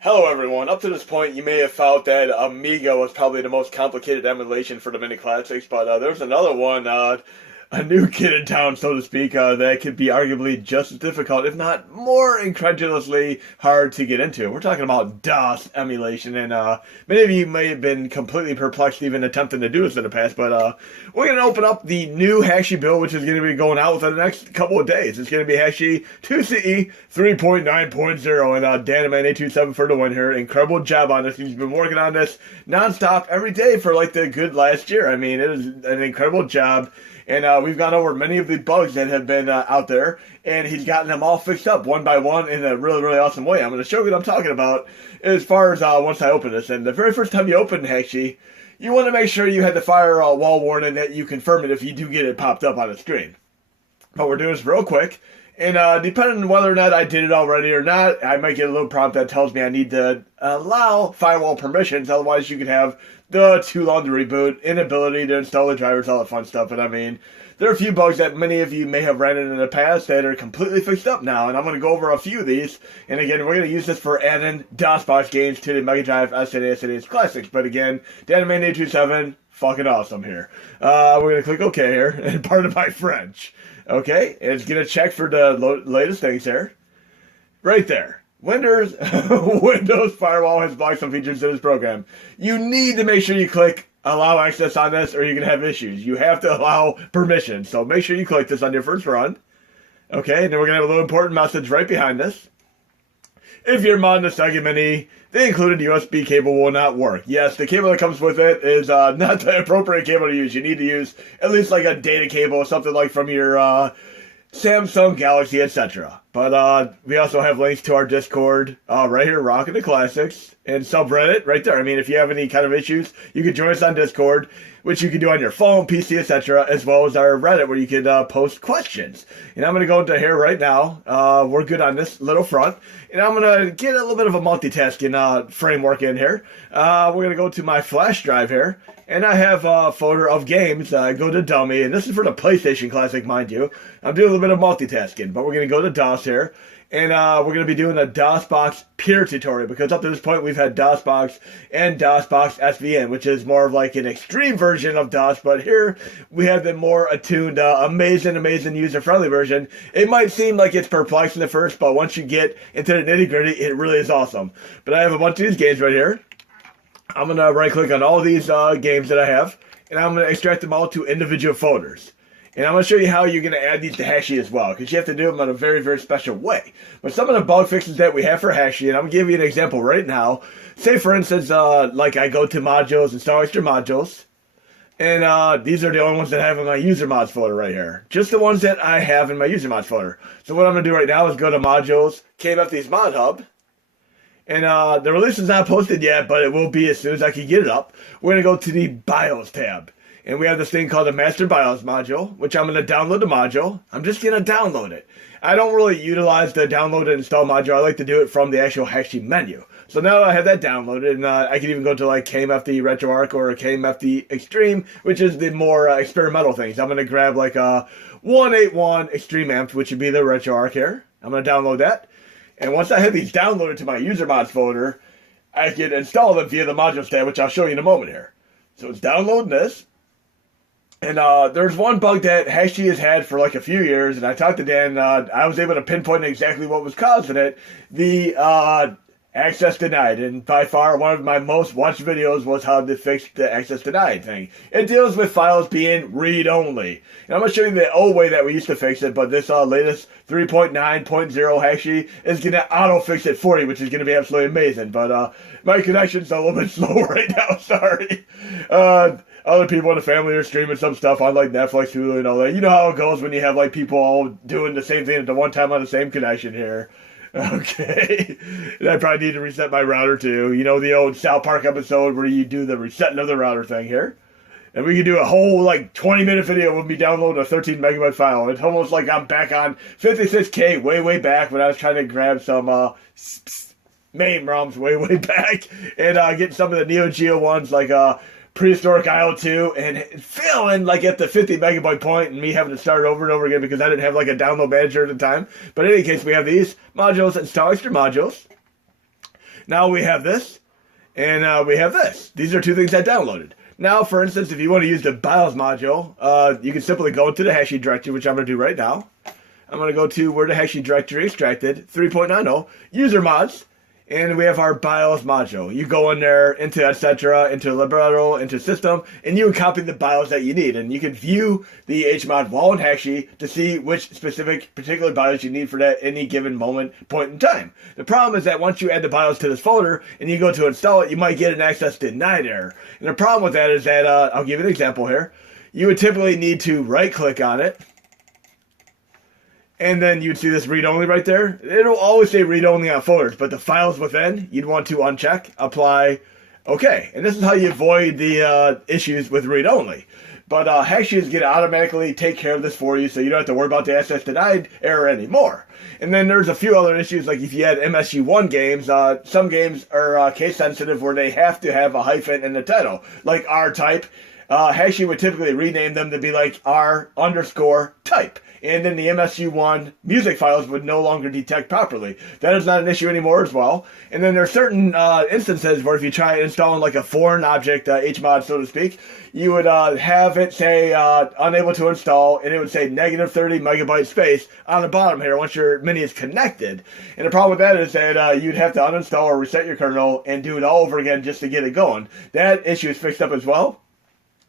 Hello everyone. Up to this point, you may have felt that Amiga was probably the most complicated emulation for the mini classics, but there's another one, a new kid in town, so to speak, that could be arguably just as difficult, if not more incredulously hard to get into. We're talking about DOS emulation, and many of you may have been completely perplexed even attempting to do this in the past, but we're going to open up the new Hakchi build, which is going to be going out within the next couple of days. It's going to be Hakchi2 CE 3.9.0, and DanMan827 for the win here. Incredible job on this. He's been working on this nonstop every day for like the good last year. I mean, it is an incredible job. And we've gone over many of the bugs that have been out there, and he's gotten them all fixed up one by one in a really, really awesome way. I'm going to show you what I'm talking about as far as once I open this. And the very first time you open Hakchi, you want to make sure you had the firewall warning that you confirm it if you do get it popped up on the screen. But we're doing this real quick. And depending on whether or not I did it already or not, I might get a little prompt that tells me I need to allow firewall permissions. Otherwise, you could have the too long to reboot, inability to install the drivers, all that fun stuff. And I mean, there are a few bugs that many of you may have ran into in the past that are completely fixed up now. And I'm going to go over a few of these. And again, we're going to use this for adding DOSBox games to the Mega Drive SNES Classics. But again, DanMan827, fucking awesome here. We're going to click OK here, and pardon my French. Okay, it's going to check for the latest things here. Right there. Windows Firewall has blocked some features in this program. You need to make sure you click allow access on this or you're going to have issues. You have to allow permission. So make sure you click this on your first run. Okay, and then we're going to have a little important message right behind this. If you're modding the Sega Mini, the included USB cable will not work. Yes, the cable that comes with it is not the appropriate cable to use. You need to use at least like a data cable or something like from your Samsung Galaxy, etc. But we also have links to our Discord right here, Rockin' the Classics, and subreddit right there. I mean, if you have any kind of issues, you can join us on Discord, which you can do on your phone, PC, etc., as well as our Reddit, where you can post questions. And I'm going to go into here right now. We're good on this little front. And I'm going to get a little bit of a multitasking framework in here. We're going to go to my flash drive here. And I have a folder of games. Go to Dummy. And this is for the PlayStation Classic, mind you. I'm doing a little bit of multitasking. But we're going to go to DOS here. And we're going to be doing a DOSBox Pure tutorial, because up to this point we've had DOSBox and DOSBox SVN, which is more of like an extreme version of DOS, but here we have the more attuned, amazing user-friendly version. It might seem like it's perplexing at first, but once you get into the nitty-gritty, it really is awesome. But I have a bunch of these games right here. I'm going to right-click on all these games that I have, and I'm going to extract them all to individual folders. And I'm going to show you how you're going to add these to Hakchi as well, because you have to do them in a very, very special way. But some of the bug fixes that we have for Hakchi, and I'm going to give you an example right now. Say, for instance, like I go to modules, install extra modules, and these are the only ones that I have in my user mods folder right here. Just the ones that I have in my user mods folder. So what I'm going to do right now is go to modules, KMFD's Mod Hub, and the release is not posted yet, but it will be as soon as I can get it up. We're going to go to the BIOS tab. And we have this thing called the Master BIOS module, which I'm going to download the module. I'm just going to download it. I don't really utilize the download and install module. I like to do it from the actual Hakchi menu. So now I have that downloaded, and I can even go to like KMFD RetroArch or KMFD Extreme, which is the more experimental things. I'm going to grab like a 181 Extreme Amp, which would be the RetroArch here. I'm going to download that. And once I have these downloaded to my user mods folder, I can install them via the modules tab, which I'll show you in a moment here. So it's downloading this. And there's one bug that Hakchi has had for like a few years, and I talked to Dan. I was able to pinpoint exactly what was causing it. The access denied, and by far one of my most watched videos was how to fix the access denied thing. It deals with files being read-only. And I'm going to show you the old way that we used to fix it, but this latest 3.9.0 Hakchi is going to auto-fix it for you, which is going to be absolutely amazing. But my connection's a little bit slow right now, sorry. Other people in the family are streaming some stuff on like Netflix, Hulu, and all that. You know how it goes when you have like people all doing the same thing at the one time on the same connection here. Okay. And I probably need to reset my router too. You know the old South Park episode where you do the resetting of the router thing here? And we can do a whole like 20-minute video with me downloading a 13 megabyte file. It's almost like I'm back on 56K way back when I was trying to grab some MAME ROMs way back. And getting some of the Neo Geo ones like Prehistoric IO2, and failing like at the 50 megabyte point, and me having to start over and over again because I didn't have like a download manager at the time. But in any case, we have these modules, install extra modules. Now we have this, and we have this. These are two things I downloaded. Now, for instance, if you want to use the BIOS module, you can simply go to the Hakchi directory, which I'm going to do right now. I'm going to go to where the Hakchi directory extracted, 3.90, user mods, and we have our BIOS module. You go in there, into etc., into libretto, into system, and you can copy the BIOS that you need. And you can view the HMod while in Hakchi to see which specific particular BIOS you need for that any given point in time. The problem is that once you add the BIOS to this folder and you go to install it, you might get an access denied error. And the problem with that is that, I'll give you an example here. You would typically need to right-click on it, and then you'd see this read-only right there. It'll always say read-only on folders, but the files within, you'd want to uncheck, apply, OK. And this is how you avoid the issues with read-only. But Hakchi is going to automatically take care of this for you, so you don't have to worry about the access denied error anymore. And then there's a few other issues, like if you had MSU1 games, some games are case-sensitive where they have to have a hyphen in the title, like R-type. Hakchi would typically rename them to be like R_type. And then the MSU1 music files would no longer detect properly. That is not an issue anymore as well. And then there are certain instances where if you try installing like a foreign object, HMod so to speak, you would have it say unable to install, and it would say -30 megabyte space on the bottom here once your mini is connected. And the problem with that is that you'd have to uninstall or reset your kernel and do it all over again just to get it going. That issue is fixed up as well.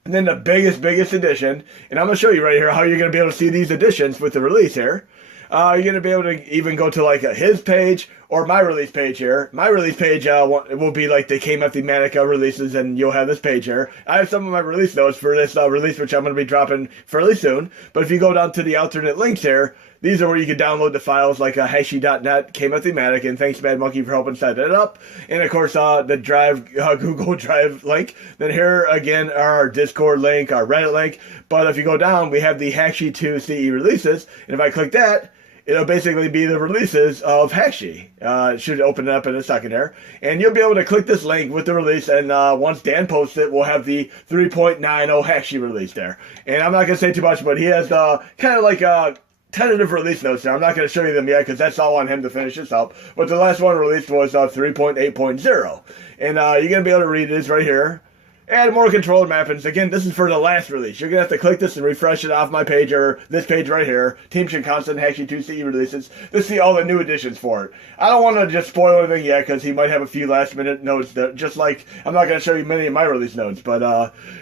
And then the biggest addition, and I'm going to show you right here how you're going to be able to see these additions with the release here. You're going to be able to even go to like his page or my release page here. My release page will be like the KMF Thematica releases, and you'll have this page here. I have some of my release notes for this release, which I'm going to be dropping fairly soon. But if you go down to the alternate links here, these are where you can download the files like Hakchi.net, KMF Thematic, and thanks Mad Monkey for helping set that up. And of course, the Drive, Google Drive link. Then here again are our Discord link, our Reddit link. But if you go down, we have the Hakchi2 CE releases. And if I click that, it'll basically be the releases of Hakchi. It should open it up in a second here. And you'll be able to click this link with the release, and once Dan posts it, we'll have the 3.90 Hakchi release there. And I'm not going to say too much, but he has kind of like tentative release notes there. I'm not going to show you them yet because that's all on him to finish this up. But the last one released was 3.8.0. And you're going to be able to read this right here. Add more controller mappings. Again, this is for the last release. You're going to have to click this and refresh it off my page or this page right here. Team Shinkansen Hakchi2 CE releases to see all the new additions for it. I don't want to just spoil anything yet because he might have a few last minute notes that just like I'm not going to show you many of my release notes, but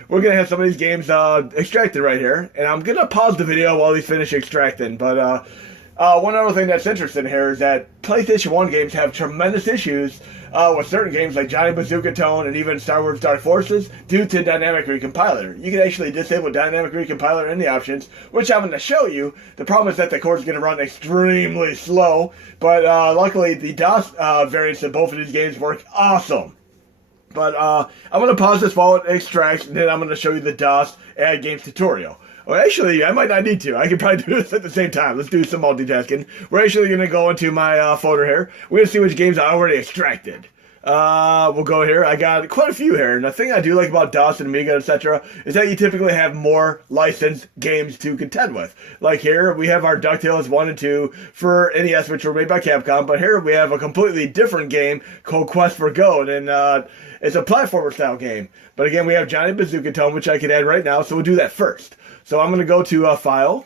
we're going to have some of these games extracted right here. And I'm going to pause the video while these finish extracting, but one other thing that's interesting here is that PlayStation 1 games have tremendous issues with certain games like Johnny Bazooka Tone and even Star Wars Dark Forces due to dynamic recompiler. You can actually disable dynamic recompiler in the options, which I'm going to show you. The problem is that the code is going to run extremely slow, but luckily the DOS variants of both of these games work awesome. But I'm going to pause this while it extracts, and then I'm going to show you the DOS add games tutorial. Well, actually, I might not need to. I could probably do this at the same time. Let's do some multitasking. We're actually going to go into my folder here. We're going to see which games I already extracted. We'll go here. I got quite a few here. And the thing I do like about DOS and Amiga, etc., is that you typically have more licensed games to contend with. Like here, we have our DuckTales 1 and 2 for NES, which were made by Capcom. But here we have a completely different game called Quest for Gold. And it's a platformer style game. But again, we have Johnny Bazooka Tone, which I could add right now. So we'll do that first. So I'm going to go to File,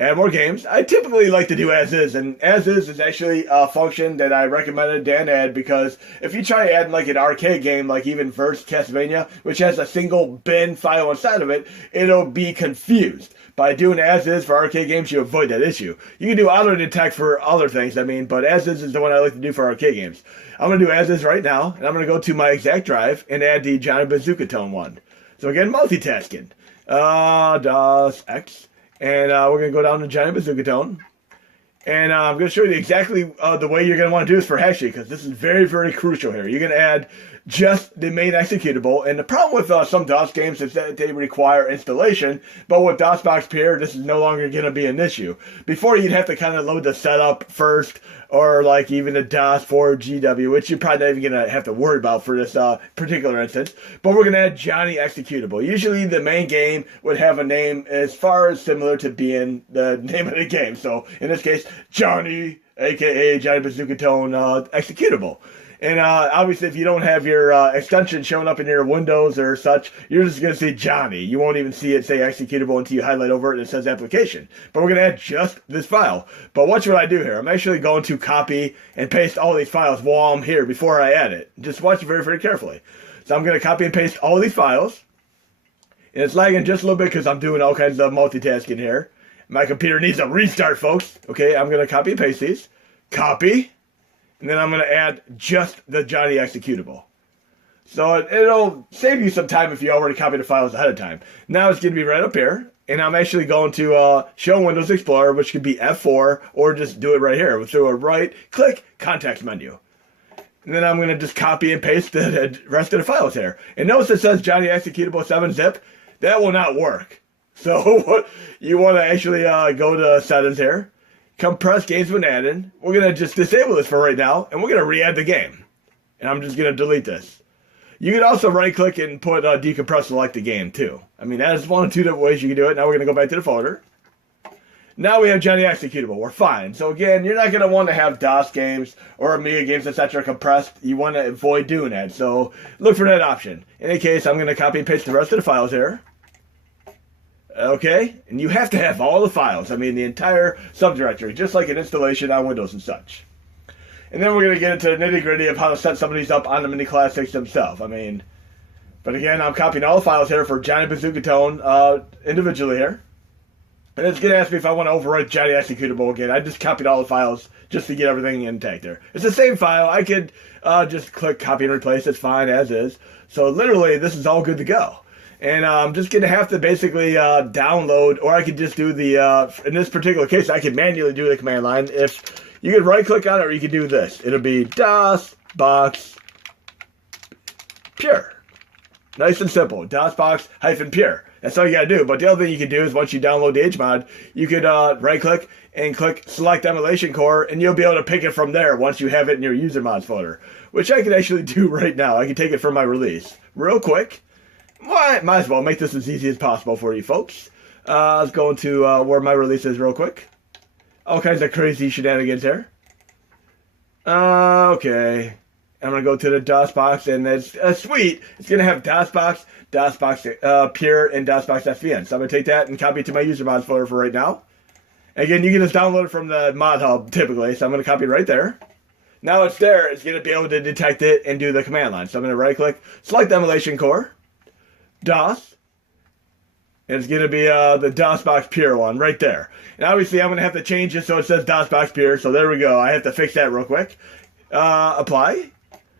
Add More Games. I typically like to do As Is, and As Is actually a function that I recommended Dan add because if you try adding like an arcade game, like even Verse Castlevania, which has a single bin file inside of it, it'll be confused. By doing As Is for arcade games, you avoid that issue. You can do auto detect for other things, but As Is the one I like to do for arcade games. I'm going to do As Is right now, and I'm going to go to my exact drive and add the Johnny Bazooka Tone one. So again, multitasking. DOS X, and we're going to go down to Johnny Bazooka Tone, and I'm going to show you exactly the way you're going to want to do this for Hakchi, because this is very, very crucial here. You're going to add just the main executable, and the problem with some DOS games is that they require installation, but with DOSBox Pure, this is no longer going to be an issue. Before, you'd have to kind of load the setup first, or like even a DOS 4 GW, which you're probably not even going to have to worry about for this particular instance. But we're going to add Johnny Executable. Usually the main game would have a name as far as similar to being the name of the game. So in this case, Johnny aka Johnny Bazooka Tone executable. And obviously, if you don't have your extension showing up in your windows or such, you're just going to see Johnny. You won't even see it say executable until you highlight over it and it says application. But we're going to add just this file. But watch what I do here. I'm actually going to copy and paste all these files while I'm here before I add it. Just watch it very, very carefully. So I'm going to copy and paste all these files. And it's lagging just a little bit because I'm doing all kinds of multitasking here. My computer needs a restart, folks. Okay, I'm going to copy and paste these. Copy. And then I'm going to add just the Johnny executable. So it'll save you some time if you already copied the files ahead of time. Now it's going to be right up here. And I'm actually going to show Windows Explorer, which could be F4, or just do it right here through a right-click context menu. And then I'm going to just copy and paste the rest of the files here. And notice it says Johnny executable 7-zip. That will not work. So you want to actually go to settings here. Compress games when added. We're going to just disable this for right now, and we're going to re-add the game. And I'm just going to delete this. You can also right-click and put decompress select the game, too. I mean, that is one of two different ways you can do it. Now we're going to go back to the folder. Now we have Johnny executable. We're fine. So again, you're not going to want to have DOS games or Amiga games, etc. compressed. You want to avoid doing that. So look for that option. In any case, I'm going to copy and paste the rest of the files here. Okay, and you have to have all the files. I mean, the entire subdirectory, just like an installation on Windows and such. And then we're going to get into the nitty-gritty of how to set some of these up on the Mini Classics themselves. I mean, but again, I'm copying all the files here for Johnny Bazooka Tone individually here. And it's going to ask me if I want to overwrite Johnny executable again. I just copied all the files just to get everything intact there. It's the same file. I could just click copy and replace. It's fine as is. So literally, this is all good to go. And I'm just going to have to basically download, or I could just do the, in this particular case, I could manually do the command line. If you could right-click on it, or you could do this. It'll be DOSBox Pure. Nice and simple. DOSBox-Pure. That's all you got to do. But the other thing you can do is once you download the HMod, you could right-click and click Select Emulation Core, and you'll be able to pick it from there once you have it in your user mods folder, which I can actually do right now. I can take it from my release real quick. Might as well make this as easy as possible for you folks. Let's go into where my release is real quick. All kinds of crazy shenanigans here. Okay. I'm going to go to the DOSBox, and it's sweet. It's going to have DOSBox, DOSBox Pure, and DOSBox SVN. So I'm going to take that and copy it to my user mods folder for right now. Again, you can just download it from the mod hub typically, so I'm going to copy it right there. Now it's there. It's going to be able to detect it and do the command line. So I'm going to right-click, select Emulation Core. DOS, and it's going to be the DOSBox Pure one right there. And obviously I'm going to have to change it so it says DOSBox Pure, so there we go. I have to fix that real quick. Apply.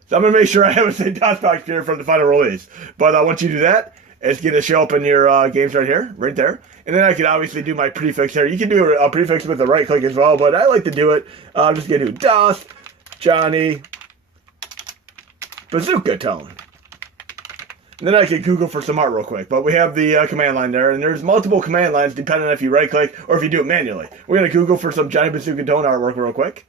So I'm going to make sure I have it say DOSBox Pure from the final release. But once you do that, it's going to show up in your games right here, right there. And then I can obviously do my prefix here. You can do a prefix with the right click as well, but I like to do it. I'm just going to do DOS, Johnny, Bazooka Tone. And then I can Google for some art real quick. But we have the command line there. And there's multiple command lines depending on if you right-click or if you do it manually. We're going to Google for some Johnny Bazooka Tone artwork real quick.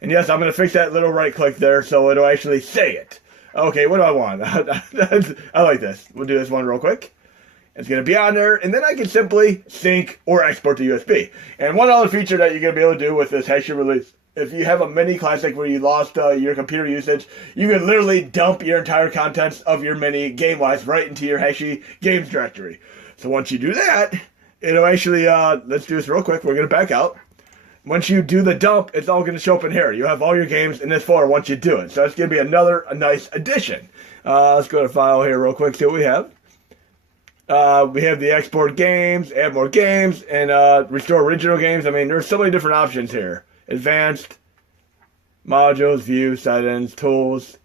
And yes, I'm going to fix that little right-click there so it'll actually say it. Okay, what do I want? I like this. We'll do this one real quick. It's going to be on there. And then I can simply sync or export to USB. And one other feature that you're going to be able to do with this Hakchi release, if you have a mini classic where you lost your computer usage, you can literally dump your entire contents of your mini game-wise right into your Hakchi games directory. So once you do that, it'll actually, let's do this real quick. We're going to back out. Once you do the dump, it's all going to show up in here. You have all your games in this folder once you do it. So it's going to be a nice addition. Let's go to File here real quick, see what we have. We have the export games, add more games, and restore original games. I mean, there's so many different options here. Advanced, modules, view, settings, tools,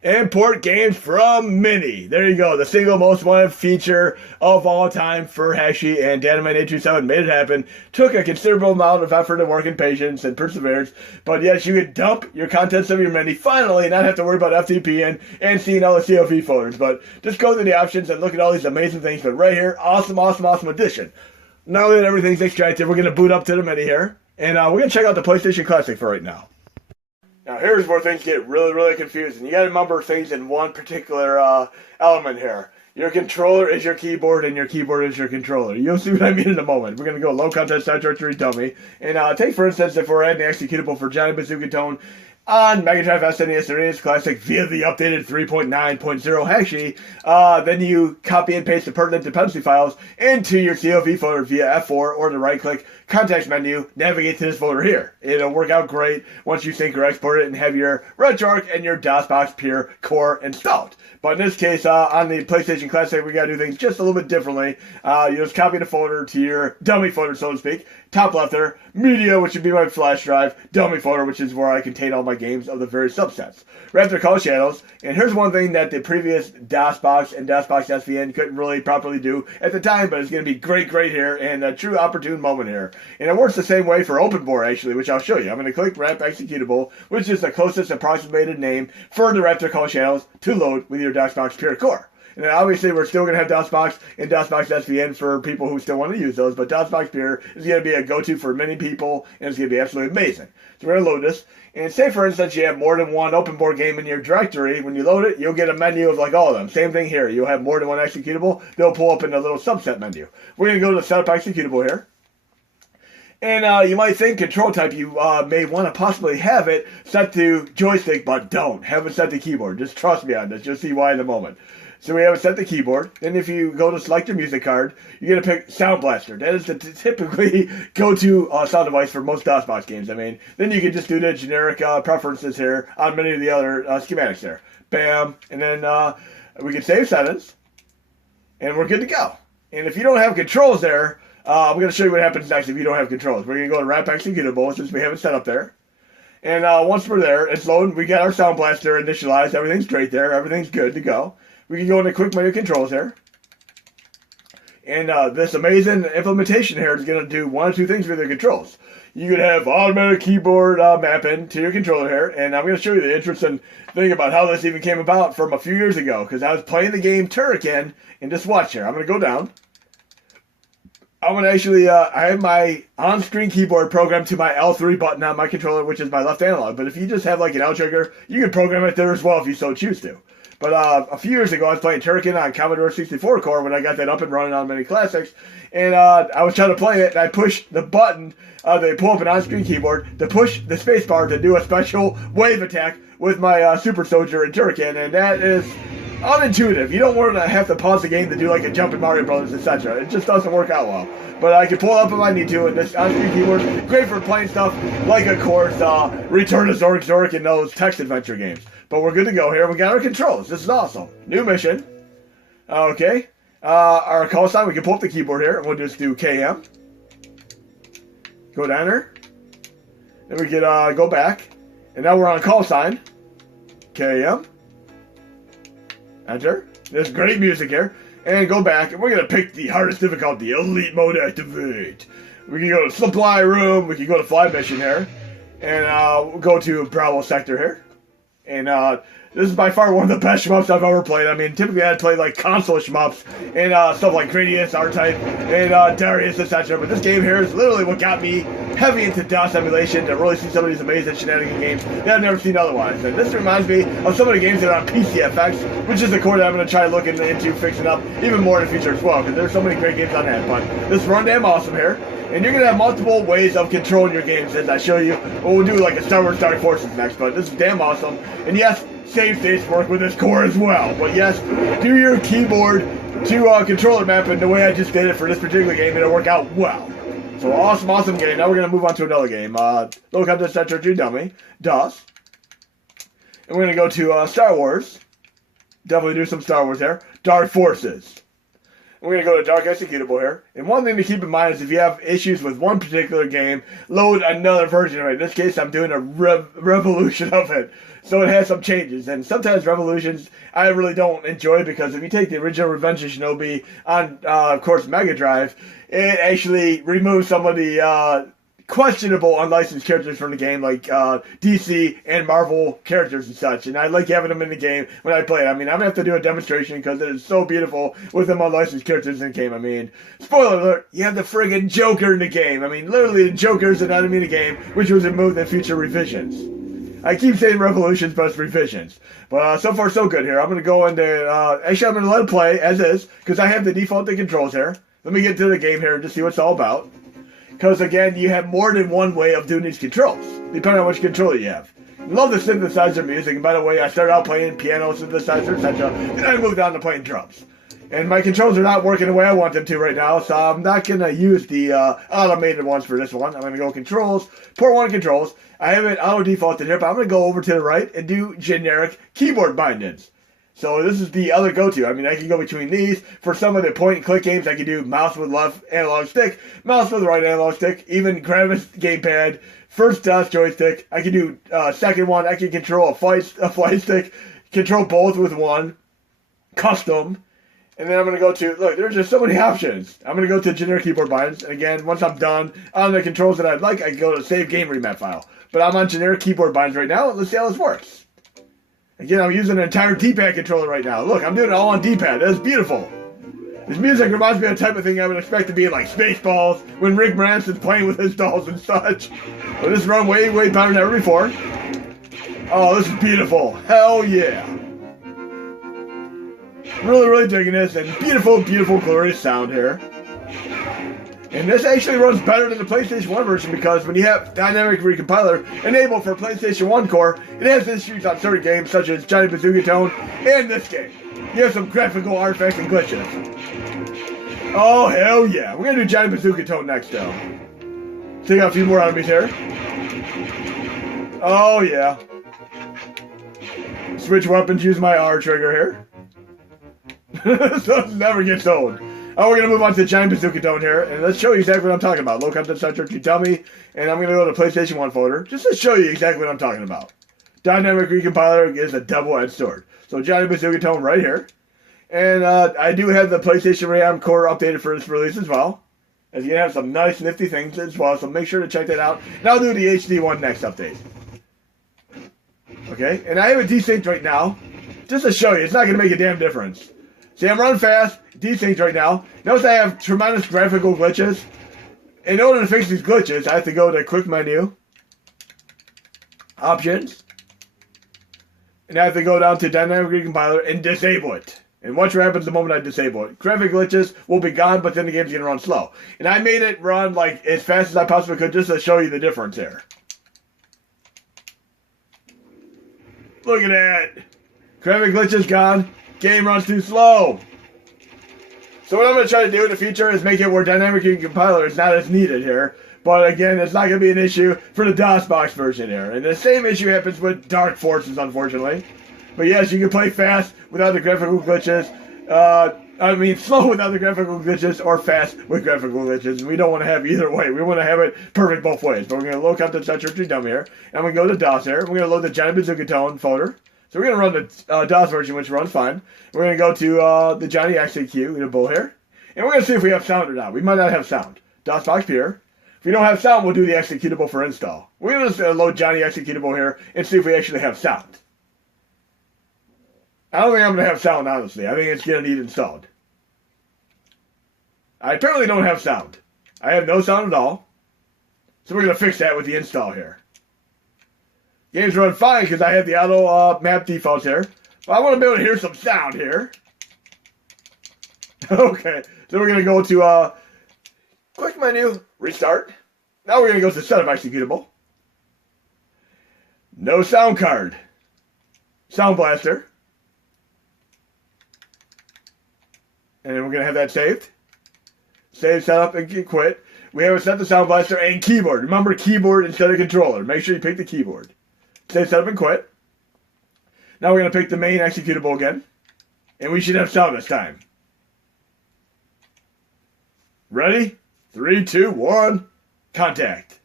import games from Mini. There you go. The single most wanted feature of all time for Hakchi, and DataMan827 made it happen. Took a considerable amount of effort and work and patience and perseverance, but yes, you could dump your contents of your Mini finally and not have to worry about FTP and seeing all the COV folders. But just go through the options and look at all these amazing things. But right here, awesome, awesome, awesome addition. Now that everything's extracted, we're going to boot up to the Mini here. And we're going to check out the PlayStation Classic for right now. Now here's where things get really, really confusing. You gotta remember things in one particular element here. Your controller is your keyboard, and your keyboard is your controller. You'll see what I mean in a moment. We're going to go low content start directory dummy. And take, for instance, if we're adding an executable for Johnny Bazooka Tone on Mega Drive, SNES, or NES Classic via the updated 3.9.0 Hakchi, then you copy and paste the pertinent dependency files into your CLV folder via F4 or the right-click context menu, navigate to this folder here. It'll work out great once you sync or export it and have your RetroArch and your DOSBox Pure core installed. But in this case, on the PlayStation Classic, we gotta do things just a little bit differently. You just copy the folder to your dummy folder, so to speak. Top left there, media, which would be my flash drive, dummy folder, which is where I contain all my games of the various subsets. Raptor Color Shadows, and here's one thing that the previous DOSBox and DOSBox SVN couldn't really properly do at the time, but it's going to be great here, and a true opportune moment here. And it works the same way for OpenBore, actually, which I'll show you. I'm going to click Wrap Executable, which is the closest approximated name for the Raptor Color Shadows to load with your DOSBox Pure core. And then obviously we're still going to have DOSBox and DOSBox SVN for people who still want to use those, but DOSBox Pure is going to be a go-to for many people, and it's going to be absolutely amazing. So we're going to load this, and say for instance you have more than one OpenBore game in your directory. When you load it, you'll get a menu of like all of them. Same thing here. You'll have more than one executable. They'll pull up in a little subset menu. We're going to go to Setup Executable here. And you might think control type, you may want to possibly have it set to joystick, but don't. Have it set to keyboard. Just trust me on this. You'll see why in a moment. So we have it set to keyboard. Then if you go to select your music card, you're going to pick Sound Blaster. That is the typically go-to sound device for most DOSBox games. I mean, then you can just do the generic preferences here on many of the other schematics there. Bam. And then we can save settings. And we're good to go. And if you don't have controls there, I'm going to show you what happens next if you don't have controls. We're going to go to Wrap Executable since we have it set up there. And once we're there, it's loading. We got our Sound Blaster initialized. Everything's great there. Everything's good to go. We can go into quick menu controls here. And this amazing implementation here is going to do one or two things with your controls. You could have automatic keyboard mapping to your controller here. And I'm going to show you the interesting thing about how this even came about from a few years ago. Because I was playing the game Turrican, and just watch here. I'm going to go down. I'm going to actually, I have my on-screen keyboard programmed to my L3 button on my controller, which is my left analog. But if you just have like an L trigger, you can program it there as well if you so choose to. But a few years ago, I was playing Turrican on Commodore 64 core when I got that up and running on many classics. And I was trying to play it, and I pushed the button, they pull up an on-screen keyboard, to push the spacebar to do a special wave attack with my Super Soldier in Turrican. And that is unintuitive. You don't want to have to pause the game to do like a jump in Mario Brothers, etc. It just doesn't work out well. But I can pull it up if I need to, and this on-screen keyboard is great for playing stuff like, of course, Return to Zork and those text adventure games. But we're good to go here. We got our controls. This is awesome. New mission. Okay. Our call sign, we can pull up the keyboard here, and we'll just do KM. Go down there. Then we can go back. And now we're on call sign. KM. Enter. There's great music here. And go back, and we're going to pick the hardest difficulty, Elite Mode Activate. We can go to Supply Room, we can go to Fly Mission here, and we'll go to Bravo Sector here. And this is by far one of the best shmups I've ever played. I mean, typically I'd play like console shmups and stuff like Gradius, R-Type, and Darius, etc. But this game here is literally what got me heavy into DOS emulation to really see some of these amazing shenanigan games that I've never seen otherwise. And this reminds me of some of the games that are on PCFX, which is the core that I'm going to try looking into fixing up even more in the future as well, because there's so many great games on that. But this is run damn awesome here. And you're going to have multiple ways of controlling your games as I show you. Well, we'll do like a Star Wars Dark Forces next, but this is damn awesome. And yes, save states work with this core as well. But yes, do your keyboard to controller mapping the way I just did it for this particular game, and it'll work out well. So awesome, awesome game. Now we're going to move on to another game. Low content start directory dummy, DOS. And we're going to go to Star Wars. Definitely do some Star Wars there. Dark Forces. We're going to go to Dark Executable here. And one thing to keep in mind is if you have issues with one particular game, load another version of it. In this case, I'm doing a revolution of it. So it has some changes. And sometimes revolutions I really don't enjoy, because if you take the original Revenge of Shinobi on, of course, Mega Drive, it actually removes some of the questionable unlicensed characters from the game, like DC and Marvel characters and such, and I like having them in the game when I play it. I mean, I'm going to have to do a demonstration because it is so beautiful with them unlicensed characters in the game. I mean, spoiler alert, you have the friggin' Joker in the game. I mean, literally the Joker's an enemy in the game, which was removed in future revisions. I keep saying revolutions, but it's revisions. But so far, so good here. I'm going to go into... actually, I'm going to let it play as is, because I have the default controls here. Let me get to the game here and just see what it's all about. Because, again, you have more than one way of doing these controls, depending on which controller you have. I love the synthesizer music, and by the way, I started out playing piano, synthesizer, etc., and I moved on to playing drums. And my controls are not working the way I want them to right now, so I'm not going to use the automated ones for this one. I'm going to go controls, port 1 controls. I have it auto defaulted here, but I'm going to go over to the right and do generic keyboard bindings. So this is the other go-to. I mean, I can go between these. For some of the point-and-click games, I can do mouse with left analog stick, mouse with right analog stick, even grab a gamepad, first joystick. I can do second one. I can control a flight stick, control both with one, custom. And then I'm going to go to, look, there's just so many options. I'm going to go to generic keyboard bindings. And again, once I'm done on the controls that I'd like, I can go to save game remap file. But I'm on generic keyboard bindings right now. Let's see how this works. Again, I'm using an entire D-pad controller right now. Look, I'm doing it all on D-pad. That's beautiful. This music reminds me of the type of thing I would expect to be in, like, Spaceballs, when Rick Branson's playing with his dolls and such. But this run way, way better than ever before. Oh, this is beautiful. Hell yeah. Really, really digging this, and beautiful, beautiful, glorious sound here. And this actually runs better than the PlayStation 1 version because when you have Dynamic Recompiler enabled for PlayStation 1 core, it has issues on certain games such as Johnny Bazooka Tone and this game. You have some graphical artifacts and glitches. Oh, hell yeah. We're going to do Johnny Bazooka Tone next, though. Take out a few more enemies here. Oh, yeah. Switch weapons, use my R trigger here. So it never gets old. Oh, we're going to move on to Johnny Bazooka Tone here, and let's show you exactly what I'm talking about. Low content soundtrack, you tell me, and I'm going to go to the PlayStation 1 folder, just to show you exactly what I'm talking about. Dynamic Recompiler is a double-edged sword. So Johnny Bazooka Tone right here. And I do have the PlayStation RAM core updated for this release as well. As you can have some nice, nifty things as well, so make sure to check that out. And I'll do the HD one next update. Okay, and I have it desynced right now, just to show you. It's not going to make a damn difference. See, I'm running fast, desynced right now. Notice I have tremendous graphical glitches. In order to fix these glitches, I have to go to quick menu, options, and I have to go down to dynamic recompiler and disable it. And watch what happens the moment I disable it. Graphic glitches will be gone, but then the game's going to run slow. And I made it run like as fast as I possibly could just to show you the difference here. Look at that. Graphic glitches gone. Game runs too slow. So what I'm going to try to do in the future is make it where dynamic compiler is not as needed here. But again, it's not going to be an issue for the DOSBox version here. And the same issue happens with Dark Forces, unfortunately. But yes, you can play fast without the graphical glitches. Slow without the graphical glitches or fast with graphical glitches. And we don't want to have either way. We want to have it perfect both ways. But we're going to load content soundtrack dumb here. And we're going to go to DOS here. We're going to load the Johnny Bazooka Tone folder. So we're going to run the DOS version, which runs fine. We're going to go to the Johnny Hakchi2 in a bowl here. And we're going to see if we have sound or not. We might not have sound. DOSBox Pure. If we don't have sound, we'll do the executable for install. We're going to load Johnny executable here and see if we actually have sound. I don't think I'm going to have sound, honestly. I think it's going to need installed. I apparently don't have sound. I have no sound at all. So we're going to fix that with the install here. Games run fine because I have the auto map defaults here. But I want to be able to hear some sound here. Okay, so we're going to go to quick menu, restart. Now we're going to go to setup executable. No sound card. Sound blaster. And then we're going to have that saved. Save, setup, and quit. We have it set to sound blaster and keyboard. Remember, keyboard instead of controller. Make sure you pick the keyboard. Save, setup, and quit. Now we're going to pick the main executable again. And we should have sound this time. Ready? 3, 2, 1. Contact.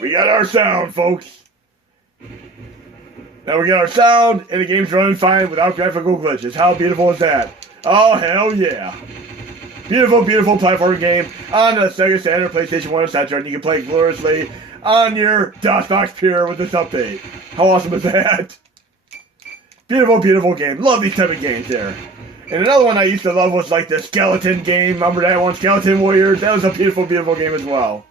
We got our sound, folks. Now we got our sound, and the game's running fine without graphical glitches. How beautiful is that? Oh, hell yeah. Beautiful, beautiful platform game on the Sega Saturn, PlayStation 1, etc. And you can play it gloriously on your DOSBox Pure with this update. How awesome is that? Beautiful, beautiful game. Love these type of games there. And another one I used to love was like the Skeleton game. Remember that one? Skeleton Warriors. That was a beautiful, beautiful game as well.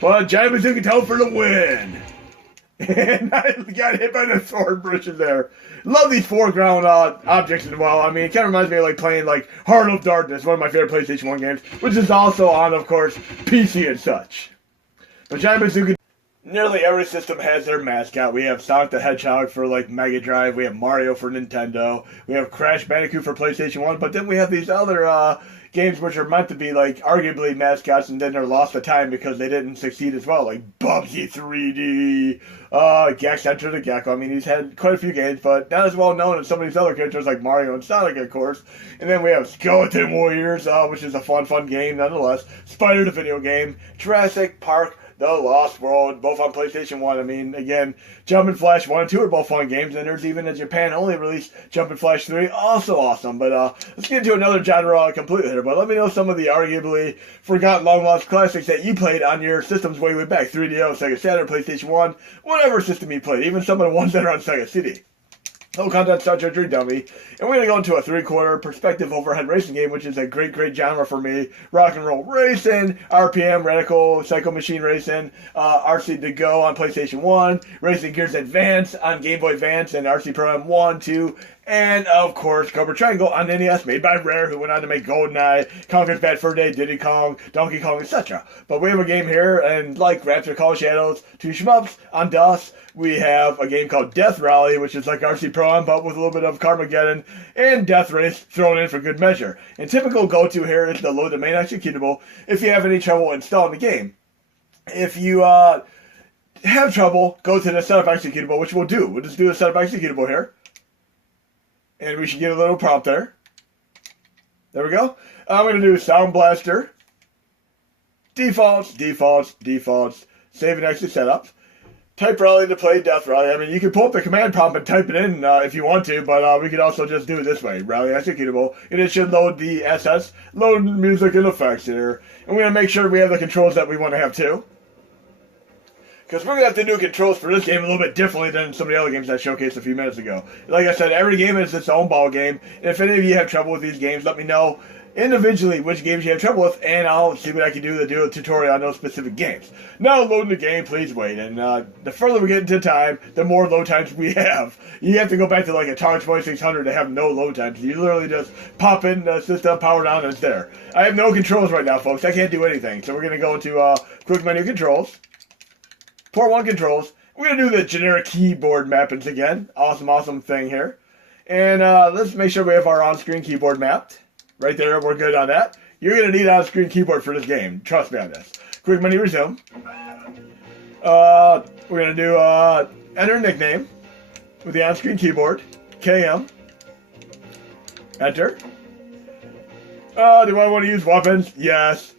But Johnny Bazooka Tone for the win. And I got hit by the sword bushes there. Love these foreground objects as well. I mean, it kind of reminds me of like playing like Heart of Darkness, one of my favorite PlayStation 1 games, which is also on, of course, PC and such. But Giant Bazooka, nearly every system has their mascot. We have Sonic the Hedgehog for like Mega Drive. We have Mario for Nintendo. We have Crash Bandicoot for PlayStation 1. But then we have these other games which are meant to be like arguably mascots, and then they're lost to time because they didn't succeed as well. Like Bubsy 3D, Gex Enter the Gecko. I mean, he's had quite a few games, but not as well known as some of these other characters like Mario and Sonic, of course. And then we have Skeleton Warriors, which is a fun game nonetheless. Spider the video game, Jurassic Park, The Lost World, both on PlayStation 1. I mean, again, Jumpin' Flash 1 and 2 are both fun games, and there's even a Japan-only release, Jumpin' Flash 3, also awesome. But let's get into another genre completely here. But let me know some of the arguably forgotten long-lost classics that you played on your systems way back. 3DO, Sega Saturn, PlayStation 1, whatever system you played, even some of the ones that are on Sega CD. No content, Star Trek Dummy. And we're going to go into a 3/4 perspective overhead racing game, which is a great genre for me. Rock and roll racing, RPM, Radical Psycho Machine Racing, RC to Go on PlayStation 1, Racing Gears Advance on Game Boy Advance, and RC Pro M 1, 2, and of course Cobra Triangle on NES, made by Rare, who went on to make GoldenEye, Conker's Bad Fur Day, Diddy Kong, Donkey Kong, etc. But we have a game here, and like Raptor Call Shadows, 2 shmups on DOS, we have a game called Death Rally, which is like RC Pro M, but with a little bit of Carmageddon, and Death Race thrown in for good measure. And typical go-to here is to load the main executable if you have any trouble installing the game. If you have trouble, go to the setup executable, which we'll do. We'll just do the setup executable here. And we should get a little prompt there. There we go. I'm going to do Sound Blaster. Defaults. Save and exit setup. Type Rally to play Death Rally. I mean, you can pull up the command prompt and type it in if you want to, but we could also just do it this way. Rally executable. And it should load the SS, load music and effects here. And we're going to make sure we have the controls that we want to have too. Because we're going to have to do controls for this game a little bit differently than some of the other games I showcased a few minutes ago. Like I said, every game is its own ball game. And if any of you have trouble with these games, let me know individually which games you have trouble with, and I'll see what I can do to do a tutorial on those specific games. Now loading the game, please wait. And the further we get into time, the more load times we have. You have to go back to like a Atari 2600 to have no load times. You literally just pop in the system, power down, and it's there. I have no controls right now, folks. I can't do anything. So we're going to go into quick menu controls. Port 1 controls. We're going to do the generic keyboard mappings again. Awesome thing here. And let's make sure we have our on-screen keyboard mapped. Right there, we're good on that. You're going to need on-screen keyboard for this game. Trust me on this. Quick menu resume. We're going to do enter nickname with the on-screen keyboard. KM. Enter. Do I want to use weapons? Yes.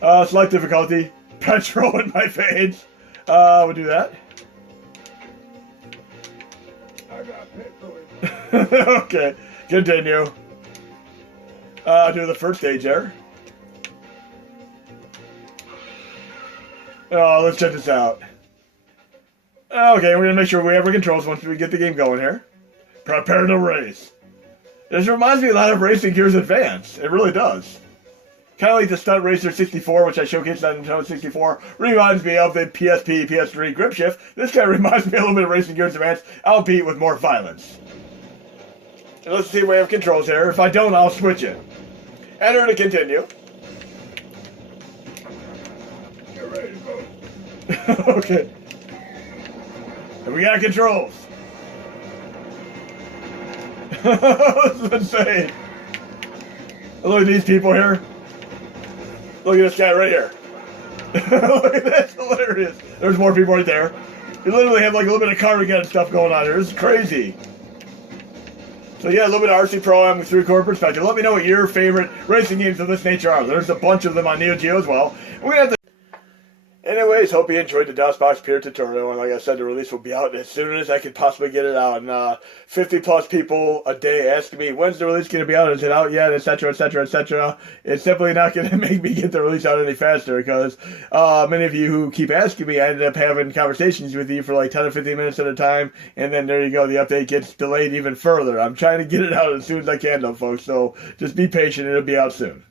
Select difficulty. Petrol in my veins. We'll do that. I got petrol. Okay. Continue. Do the first stage there. Oh, let's check this out. Okay, we're going to make sure we have our controls once we get the game going here. Prepare to race. This reminds me a lot of Racing Gears Advance. It really does. Kind of like the Stunt Racer 64, which I showcased on Nintendo 64. Reminds me of the PSP, PS3 grip shift. This guy reminds me a little bit of Racing Gears Advance, albeit with more violence. And let's see if we have controls here. If I don't, I'll switch it. Enter to continue. Get ready to go. Okay. And we got controls. This is insane. Look at these people here. Look at this guy right here. Look at this. Hilarious. There's more people right there. You literally have like a little bit of Carmageddon stuff going on here. This is crazy. So yeah, a little bit of RC Pro M with 3/4 perspective. Let me know what your favorite racing games of this nature are. There's a bunch of them on Neo Geo as well. We're gonna have to. Anyways, hope you enjoyed the DOSBox Pure tutorial, and like I said, the release will be out as soon as I can possibly get it out. And 50 plus people a day asking me, when's the release going to be out? Is it out yet? Etc. It's simply not going to make me get the release out any faster, because many of you who keep asking me, I ended up having conversations with you for like 10 or 15 minutes at a time, and then there you go, the update gets delayed even further. I'm trying to get it out as soon as I can though, folks, so just be patient, it'll be out soon.